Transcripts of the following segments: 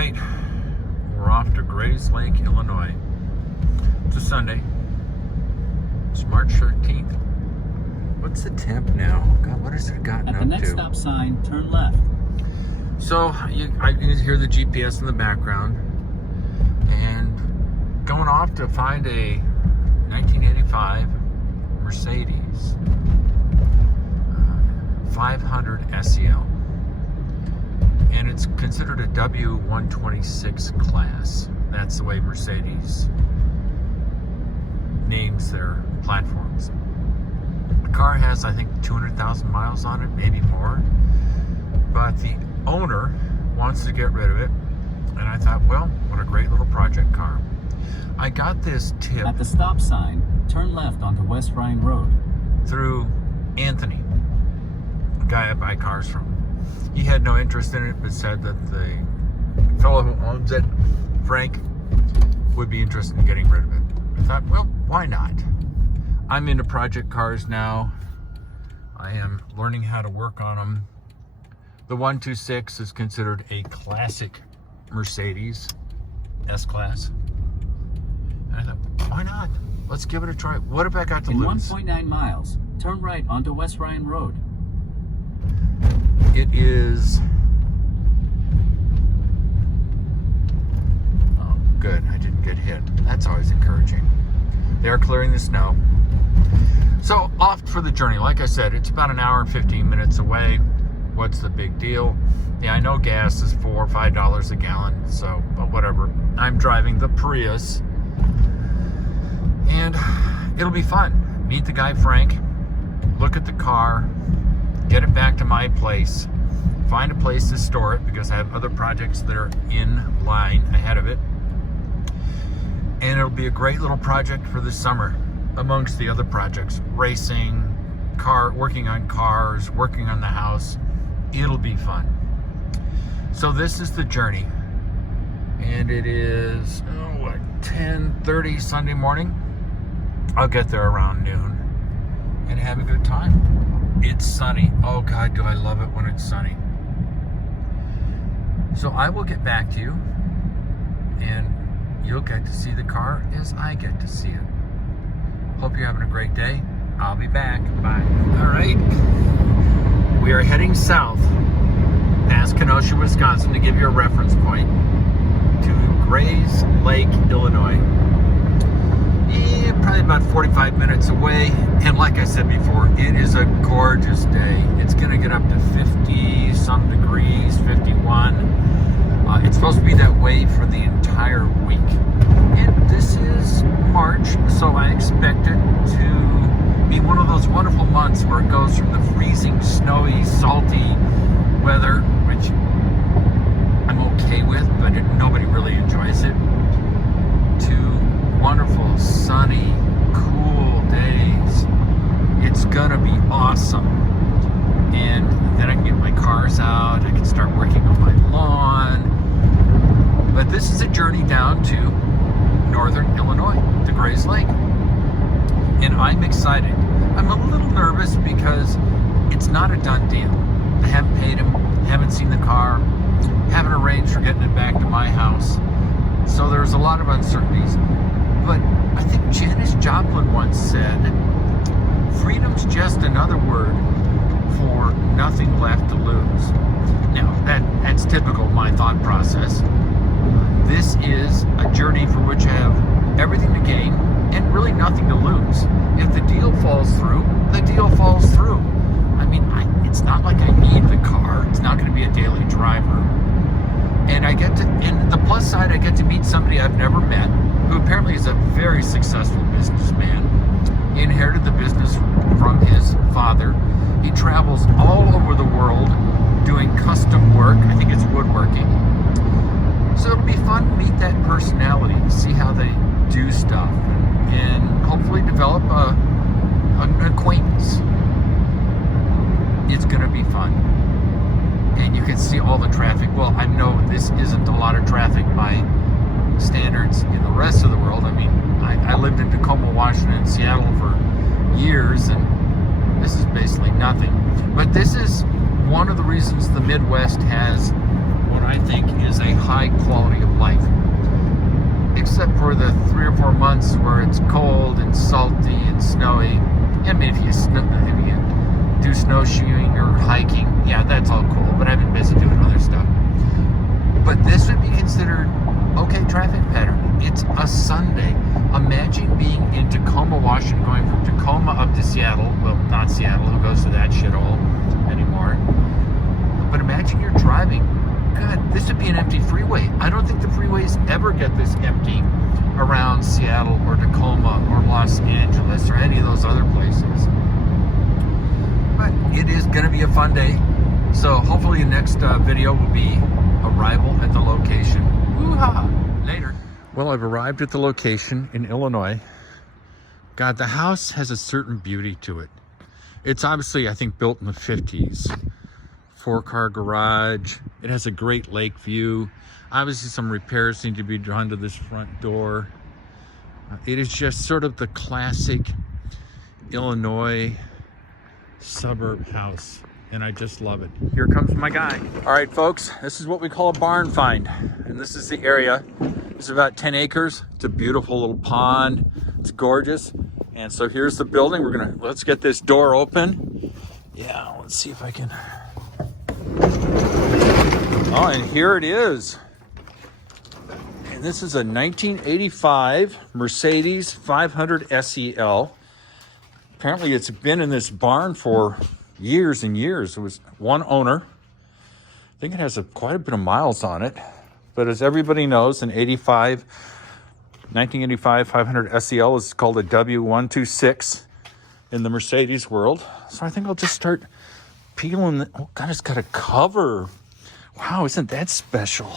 right, we're off to Grayslake, Illinois. It's a Sunday. It's March 13th. What's the temp now? God, what has it gotten up to? At the next stop sign, turn left. So I can hear the GPS in the background, and going off to find a 1985 Mercedes 500 SEL. And it's considered a W126 class. That's the way Mercedes names their platforms. The car has, I think, 200,000 miles on it, maybe more. But the owner wants to get rid of it. And I thought, well, what a great little project car. I got this tip At the stop sign, turn left onto West Ryan Road. through Anthony, a guy I buy cars from. He had no interest in it, but said that the fellow who owns it, Frank, would be interested in getting rid of it. I thought, well, why not? I'm into project cars now. I am learning how to work on them. The 126 is considered a classic Mercedes S-Class. And I thought, why not? Let's give it a try. What have I got to In lose? 1.9 miles, turn right onto West Ryan Road. It is... Oh, good. I didn't get hit. That's always encouraging. They are clearing the snow. So, off for the journey. Like I said, it's about an hour and 15 minutes away. What's the big deal? Yeah, I know gas is $4 or $5 a gallon, so, but whatever. I'm driving the Prius. And it'll be fun. Meet the guy, Frank. Look at the car. Get it back to my place, find a place to store it because I have other projects that are in line ahead of it. And it'll be a great little project for this summer amongst the other projects. Racing, working on cars, working on the house. It'll be fun. So this is the journey. And it is 10:30 Sunday morning. I'll get there around noon and have a good time. It's sunny. Oh God, do I love it when it's sunny. So I will get back to you and you'll get to see the car as I get to see it. Hope you're having a great day. I'll be back. Bye. All right. We are heading south past Kenosha, Wisconsin to give you a reference point to Grayslake, Illinois. Probably about 45 minutes away, and like I said before, it is a gorgeous day. It's going to get up to 50 some degrees, 51. It's supposed to be that way for the entire week, and this is March, so I expect it to be one of those wonderful months where it goes from the freezing, snowy, salty weather, which I'm okay with, but nobody really enjoys it, to wonderful, sunny, cool days. It's gonna be awesome. And then I can get my cars out, I can start working on my lawn. But this is a journey down to northern Illinois, to Grayslake. And I'm excited. I'm a little nervous because it's not a done deal. I haven't paid him, haven't seen the car, haven't arranged for getting it back to my house. So there's a lot of uncertainties. But I think Janis Joplin once said, freedom's just another word for nothing left to lose. Now, that's typical of my thought process. This is a journey for which I have everything to gain and really nothing to lose. If the deal falls through, the deal falls through. I mean, it's not like I need the car. It's not going to be a daily driver. And and the plus side, I get to meet somebody I've never met, who apparently is a very successful businessman. He inherited the business from his father. He travels all over the world doing custom work. I think it's woodworking. So it'll be fun to meet that personality, see how they do stuff, and hopefully develop an acquaintance. It's going to be fun. And you can see all the traffic. Well, I know this isn't a lot of traffic by standards in the rest of the world. I mean, I lived in Tacoma, Washington, and Seattle for years, and this is basically nothing. But this is one of the reasons the Midwest has what I think is a high quality of life. Except for the 3 or 4 months where it's cold and salty and snowy. I mean, if you do snowshoeing or hiking, yeah, that's all cool. But I've been busy doing other stuff. But this would be considered okay traffic pattern. It's a Sunday. Imagine being in Tacoma, Washington, going from Tacoma up to Seattle. Well, not Seattle. Who goes to that shithole anymore? But imagine you're driving. God, this would be an empty freeway. I don't think the freeways ever get this empty around Seattle or Tacoma or Los Angeles or any of those other places. But it is going to be a fun day. So hopefully the next video will be arrival at the location. Woo-ha! Later. Well, I've arrived at the location in Illinois. God, the house has a certain beauty to it. It's obviously, I think, built in the 50s. 4-car garage. It has a great lake view. Obviously some repairs need to be done to this front door. It is just sort of the classic Illinois suburb house, and I just love it. Here comes my guy. All right, folks, this is what we call a barn find, and this is the area. It's about 10 acres. It's a beautiful little pond. It's gorgeous. And so here's the building. Let's get this door open. Yeah, let's see if I can. Oh, and here it is. And this is a 1985 Mercedes 500 SEL. Apparently it's been in this barn for years and years. It was one owner. I think it has quite a bit of miles on it. But as everybody knows, an 1985 500 SEL is called a W126 in the Mercedes world. So I think I'll just start peeling. Oh God, it's got a cover. Wow, isn't that special?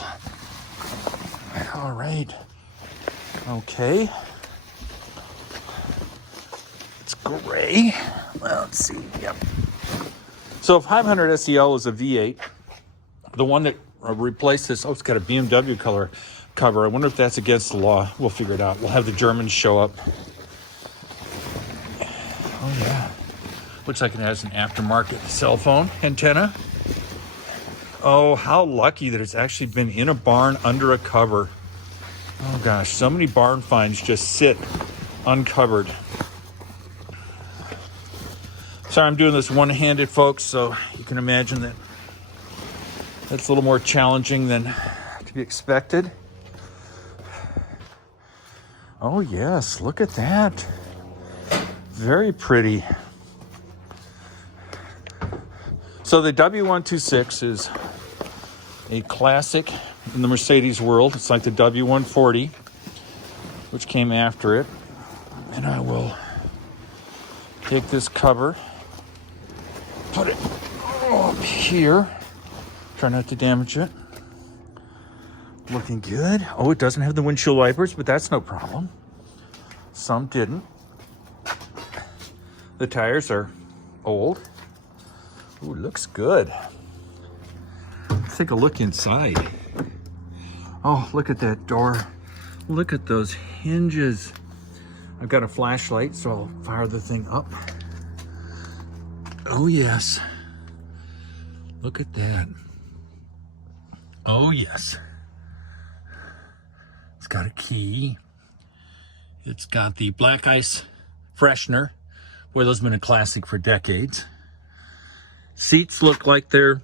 All right. Okay. It's gray. Well, let's see. Yep. So 500 SEL is a V8. The one that replaced this, it's got a BMW color cover. I wonder if that's against the law. We'll figure it out. We'll have the Germans show up. Oh, yeah. Looks like it has an aftermarket cell phone antenna. Oh, how lucky that it's actually been in a barn under a cover. Oh gosh, so many barn finds just sit uncovered. Sorry, I'm doing this one-handed, folks, so you can imagine that that's a little more challenging than to be expected. Oh yes, look at that. Very pretty. So the W126 is a classic in the Mercedes world. It's like the W140, which came after it. And I will take this cover, put it up here. Try not to damage it. Looking good. Oh, it doesn't have the windshield wipers, but that's no problem. Some didn't. The tires are old. Ooh, looks good. Let's take a look inside. Oh, look at that door. Look at those hinges. I've got a flashlight, so I'll fire the thing up. Oh, yes. Look at that. Oh, yes. It's got a key. It's got the black ice freshener. Boy, those have been a classic for decades. Seats look like they're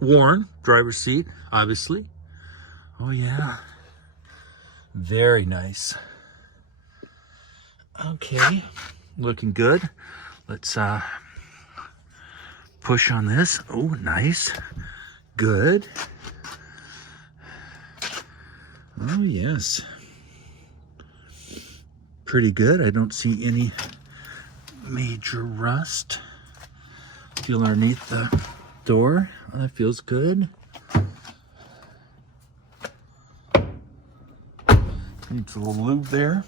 worn. Driver's seat, obviously. Oh, yeah. Very nice. Okay. Looking good. Let's push on this. Oh, nice. Good. Oh, yes. Pretty good. I don't see any major rust. Feel underneath the door. Oh, that feels good. Needs a little lube there.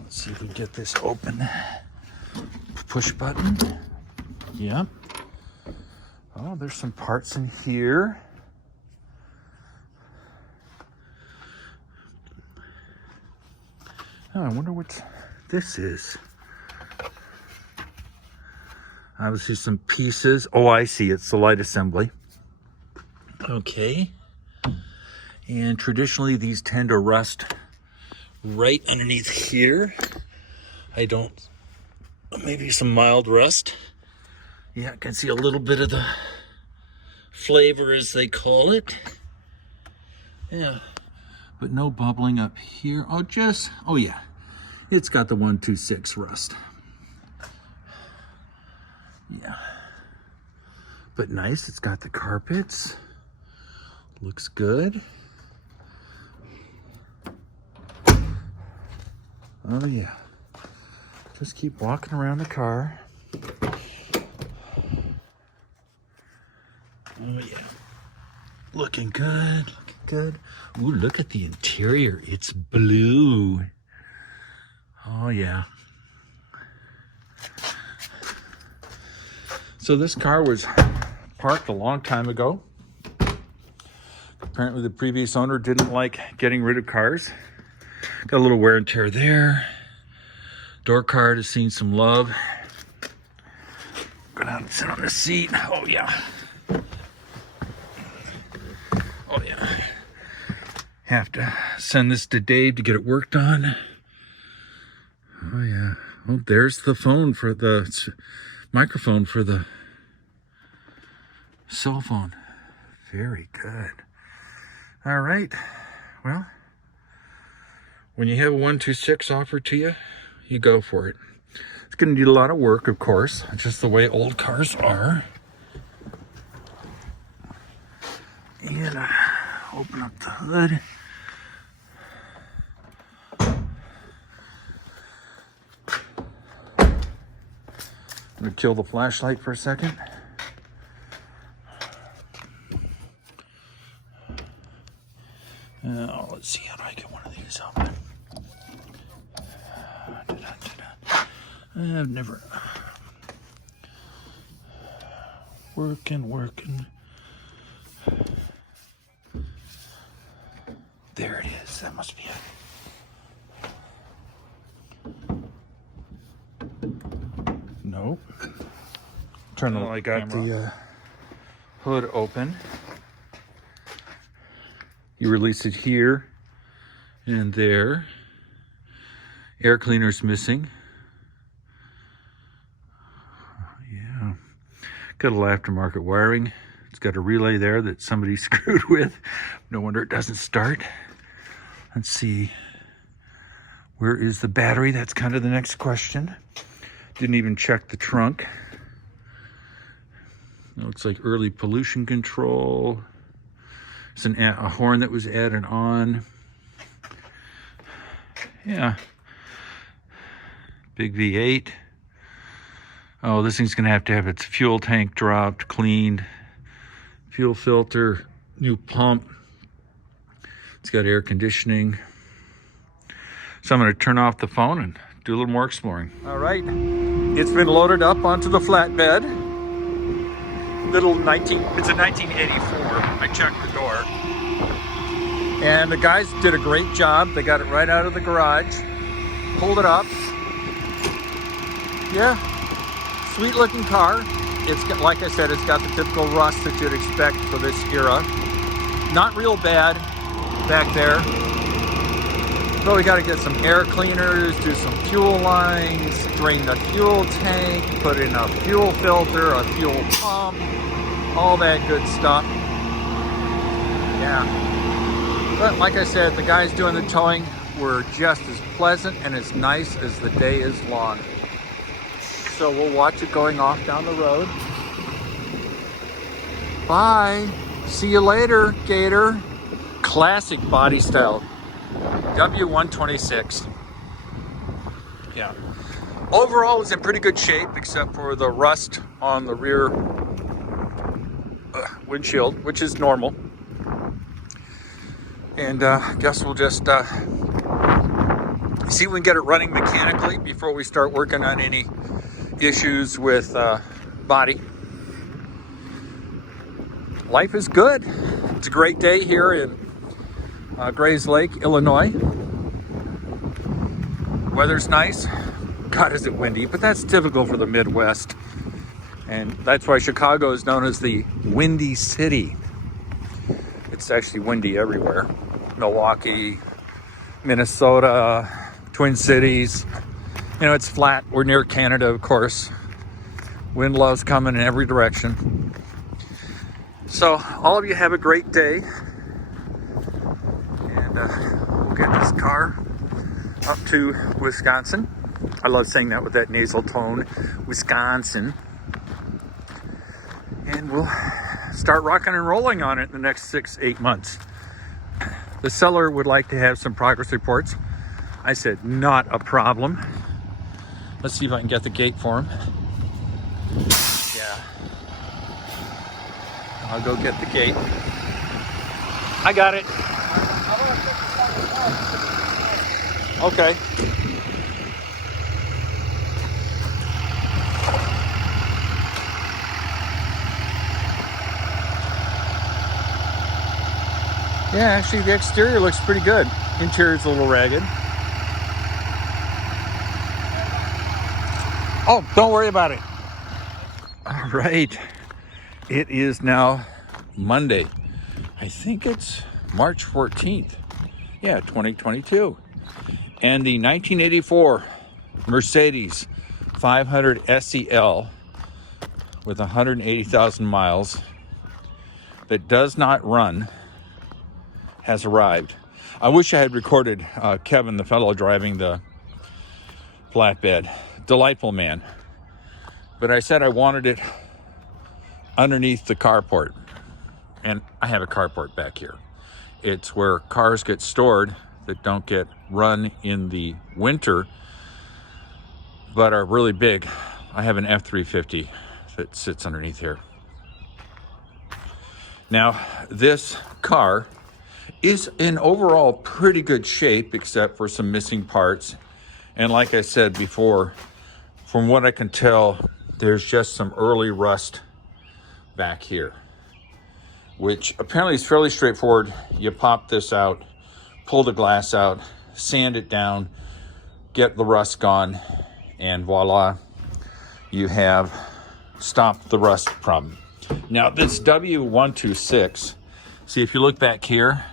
Let's see if we can get this open. Push button. Yep. Oh, there's some parts in here. Oh, I wonder what this is. Obviously some pieces. Oh, I see. It's the light assembly. Okay. And traditionally these tend to rust right underneath here. I don't, maybe some mild rust. Yeah, I can see a little bit of the flavor, as they call it. Yeah, but no bubbling up here. Oh yeah, it's got the 126 rust. Yeah, but nice. It's got the carpets. Looks good. Oh yeah. Just keep walking around the car. Oh yeah. Looking good, looking good. Ooh, look at the interior. It's blue. Oh yeah. So this car was parked a long time ago. Apparently the previous owner didn't like getting rid of cars. Got a little wear and tear there. Door card has seen some love. Go down and sit on the seat. Oh yeah. Oh yeah. Have to send this to Dave to get it worked on. Oh yeah. Oh, there's the phone for the microphone for the cell phone. Very good. All right. Well, when you have a 126 offered to you, you go for it. It's going to need a lot of work, of course, just the way old cars are. And open up the hood. I'm going to kill the flashlight for a second. Now, let's see, how do I get one of these up? I've never... Working. There it is. That must be it. Nope. Turn the I got camera. The hood open. You release it here and there. Air cleaner's missing. Yeah. Got a little aftermarket wiring. It's got a relay there that somebody screwed with. No wonder it doesn't start. Let's see. Where is the battery? That's kind of the next question. Didn't even check the trunk. It looks like early pollution control. It's a horn that was added on. Yeah. Big V8. Oh, this thing's gonna have to have its fuel tank dropped, cleaned, fuel filter, new pump. It's got air conditioning. So I'm gonna turn off the phone and do a little more exploring. All right, it's been loaded up onto the flatbed. It's a 1984. I checked the door. And the guys did a great job. They got it right out of the garage, pulled it up. Yeah, sweet looking car. It's got, like I said, it's got the typical rust that you'd expect for this era. Not real bad back there. But we got to get some air cleaners, do some fuel lines, drain the fuel tank, put in a fuel filter, a fuel pump, all that good stuff. Yeah. But like I said, the guys doing the towing were just as pleasant and as nice as the day is long. So we'll watch it going off down the road. Bye. See you later, Gator. Classic body style. W126. Yeah. Overall, it's in pretty good shape, except for the rust on the rear windshield, which is normal. And guess we'll just see if we can get it running mechanically before we start working on any issues with body. Life is good. It's a great day here in Grayslake, Illinois. Weather's nice. God, is it windy, but that's typical for the Midwest. And that's why Chicago is known as the Windy City. It's actually windy everywhere. Milwaukee, Minnesota, Twin Cities. You know, it's flat. We're near Canada, of course. Wind lows coming in every direction. So all of you have a great day. And we'll get this car up to Wisconsin. I love saying that with that nasal tone. Wisconsin. And we'll start rocking and rolling on it in the next 6-8 months. The seller would like to have some progress reports. I said, not a problem. Let's see if I can get the gate for him. Yeah. I'll go get the gate. I got it. Okay. Yeah, actually the exterior looks pretty good. Interior's a little ragged. Oh, don't worry about it. All right. It is now Monday. I think it's March 14th. Yeah, 2022. And the 1984 Mercedes 500 SEL with 180,000 miles that does not run has arrived. I wish I had recorded Kevin, the fellow driving the flatbed. Delightful man. But I said I wanted it underneath the carport. And I have a carport back here. It's where cars get stored that don't get run in the winter, but are really big. I have an F-350 that sits underneath here. Now, this car is in overall pretty good shape, except for some missing parts. And like I said before, from what I can tell, there's just some early rust back here, which apparently is fairly straightforward. You pop this out, pull the glass out, sand it down, get the rust gone, and voila, you have stopped the rust problem. Now this W126, see if you look back here,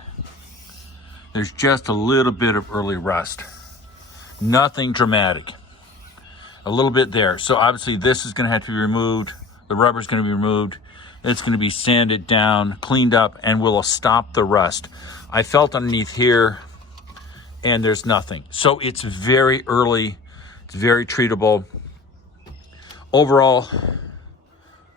there's just a little bit of early rust. Nothing dramatic. A little bit there. So obviously this is going to have to be removed. The rubber's going to be removed. It's going to be sanded down, cleaned up, and will stop the rust. I felt underneath here, and there's nothing. So it's very early. It's very treatable. Overall,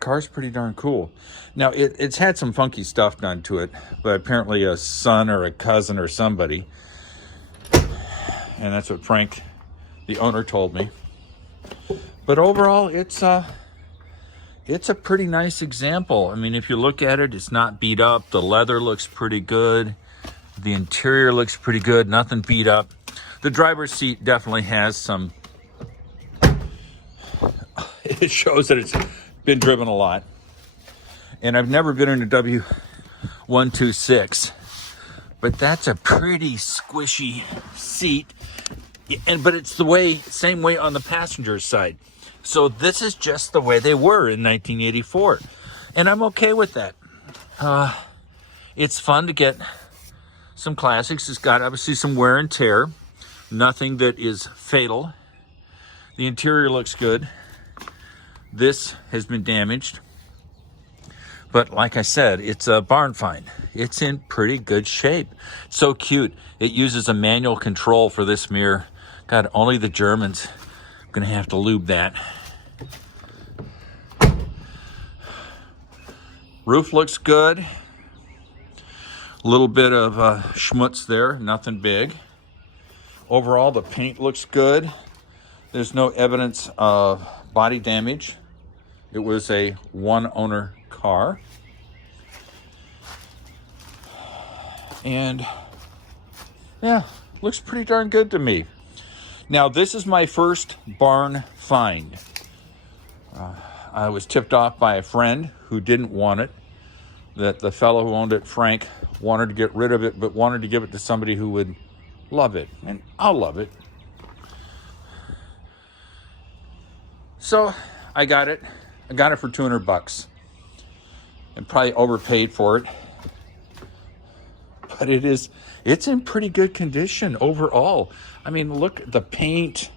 car's pretty darn cool. Now, it's had some funky stuff done to it, but apparently a son or a cousin or somebody, and that's what Frank, the owner, told me. But overall, it's a pretty nice example. I mean, if you look at it, it's not beat up. The leather looks pretty good. The interior looks pretty good. Nothing beat up. The driver's seat definitely has some... It shows that it's been driven a lot. And I've never been in a W126, but that's a pretty squishy seat. But it's the same way on the passenger side. So this is just the way they were in 1984. And I'm okay with that. It's fun to get some classics. It's got obviously some wear and tear. Nothing that is fatal. The interior looks good. This has been damaged. But like I said, it's a barn find. It's in pretty good shape. So cute. It uses a manual control for this mirror. God, only the Germans. I'm gonna have to lube that. Roof looks good. A little bit of schmutz there, nothing big. Overall, the paint looks good. There's no evidence of body damage. It was a one-owner car. And yeah, looks pretty darn good to me. Now, this is my first barn find. I was tipped off by a friend who didn't want it, that the fellow who owned it, Frank, wanted to get rid of it, but wanted to give it to somebody who would love it. And I'll love it. So I got it. I got it for $200 and probably overpaid for it. But it's in pretty good condition overall. I mean, look at the paint,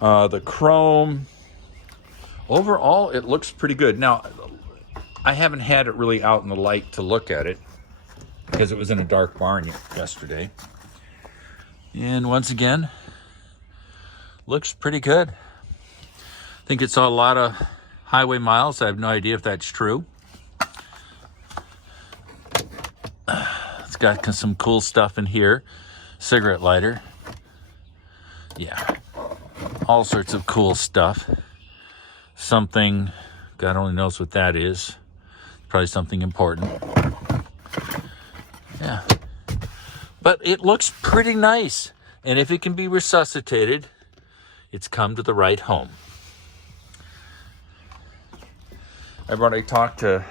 the chrome. Overall, it looks pretty good. Now, I haven't had it really out in the light to look at it because it was in a dark barn yesterday. And once again, looks pretty good. I think it saw a lot of highway miles. I have no idea if that's true. It's got some cool stuff in here. Cigarette lighter. Yeah, all sorts of cool stuff. Something, God only knows what that is. Probably something important. Yeah. But it looks pretty nice. And if it can be resuscitated, it's come to the right home. I've already talked to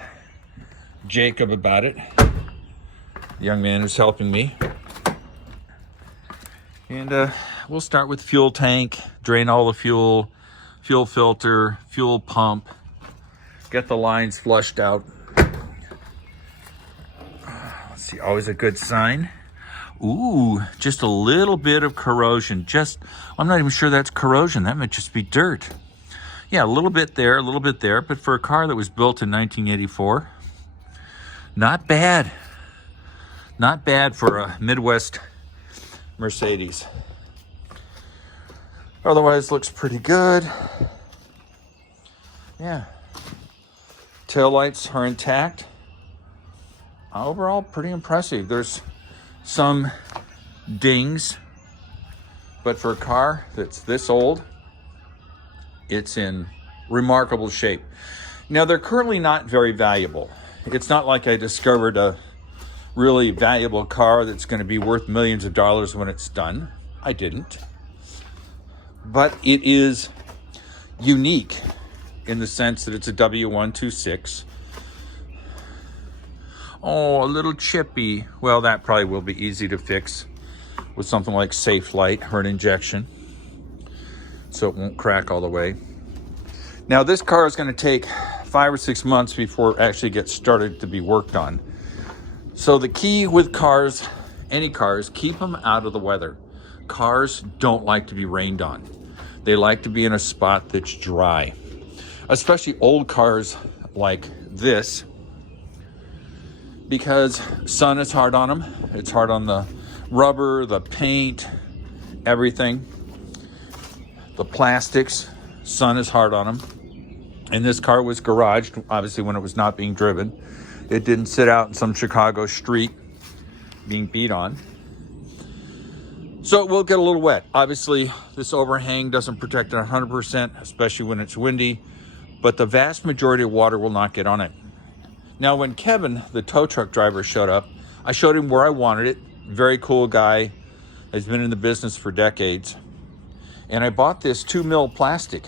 Jacob about it. The young man who's helping me. And we'll start with fuel tank, drain all the fuel, fuel filter, fuel pump, get the lines flushed out. Let's see, always a good sign. Ooh, just a little bit of corrosion. I'm not even sure that's corrosion. That might just be dirt. Yeah, a little bit there, but for a car that was built in 1984, not bad. Not bad for a Midwest Mercedes. Otherwise, looks pretty good. Yeah. Taillights are intact. Overall, pretty impressive. There's some dings, but for a car that's this old, it's in remarkable shape. Now, they're currently not very valuable. It's not like I discovered a really valuable car that's going to be worth millions of dollars when it's done. I didn't. But it is unique in the sense that it's a W126. Oh, a little chippy. Well, that probably will be easy to fix with something like Safe Light or an injection, so it won't crack all the way. Now, this car is going to take 5 or 6 months before it actually gets started to be worked on. So the key with cars, any cars, keep them out of the weather. Cars don't like to be rained on. They like to be in a spot that's dry. Especially old cars like this, because sun is hard on them. It's hard on the rubber, the paint, everything. The plastics, sun is hard on them. And this car was garaged, obviously, when it was not being driven. It didn't sit out in some Chicago street being beat on. So it will get a little wet. Obviously, this overhang doesn't protect it 100%, especially when it's windy, but the vast majority of water will not get on it. Now, when Kevin, the tow truck driver, showed up, I showed him where I wanted it. Very cool guy. Has been in the business for decades. And I bought this 2 mil plastic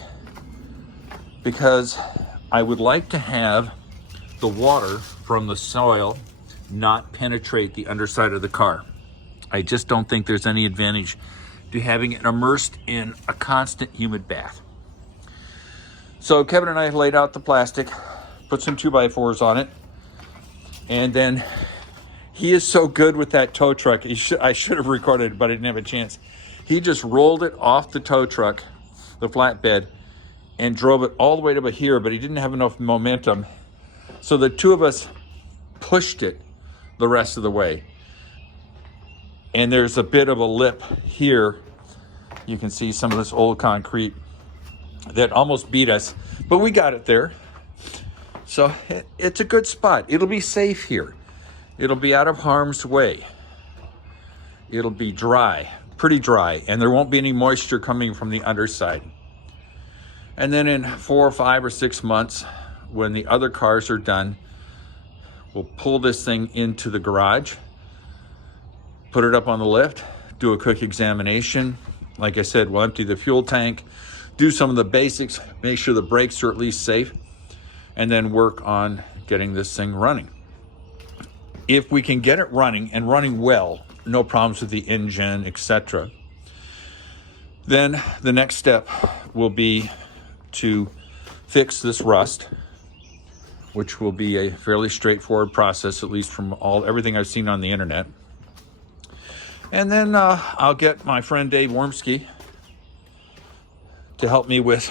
because I would like to have the water from the soil not penetrate the underside of the car. I just don't think there's any advantage to having it immersed in a constant humid bath. So Kevin and I laid out the plastic, put some 2x4s on it, and then he is so good with that tow truck. I should have recorded it, but I didn't have a chance. He just rolled it off the tow truck, the flatbed, and drove it all the way to here, but he didn't have enough momentum. So the two of us pushed it the rest of the way. And there's a bit of a lip here. You can see some of this old concrete that almost beat us, but we got it there. So it's a good spot. It'll be safe here. It'll be out of harm's way. It'll be dry, pretty dry, and there won't be any moisture coming from the underside. And then in 4 or 5 or 6 months, when the other cars are done, we'll pull this thing into the garage, put it up on the lift, do a quick examination. Like I said, we'll empty the fuel tank, do some of the basics, make sure the brakes are at least safe, and then work on getting this thing running. If we can get it running and running well, no problems with the engine, etc., then the next step will be to fix this rust, which will be a fairly straightforward process, at least from everything I've seen on the internet. And then I'll get my friend Dave Wormski to help me with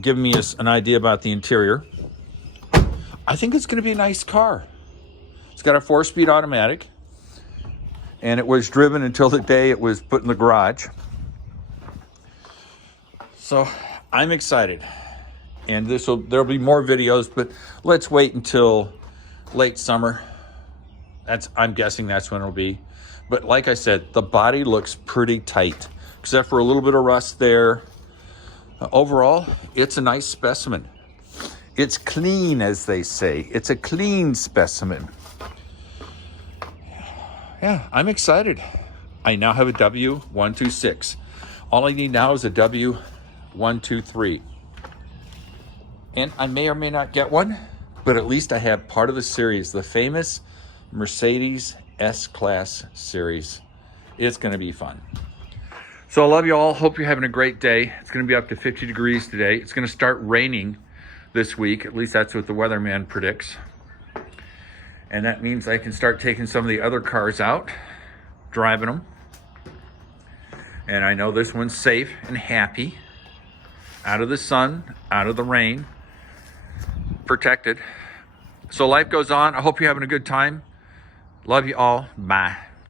giving me an idea about the interior. I think it's going to be a nice car. It's got a 4-speed automatic, and it was driven until the day it was put in the garage. So I'm excited, and there'll be more videos, but let's wait until late summer. I'm guessing that's when it'll be. But like I said, the body looks pretty tight, except for a little bit of rust there. Overall, it's a nice specimen. It's clean, as they say. It's a clean specimen. Yeah, I'm excited. I now have a W126. All I need now is a W123. And I may or may not get one, but at least I have part of the series, the famous Mercedes S-Class series. It's going to be fun. So I love you all. Hope you're having a great day. It's going to be up to 50 degrees today. It's going to start raining this week. At least that's what the weatherman predicts. And that means I can start taking some of the other cars out, driving them. And I know this one's safe and happy, out of the sun, out of the rain, protected. So life goes on. I hope you're having a good time. Love you all. Bye.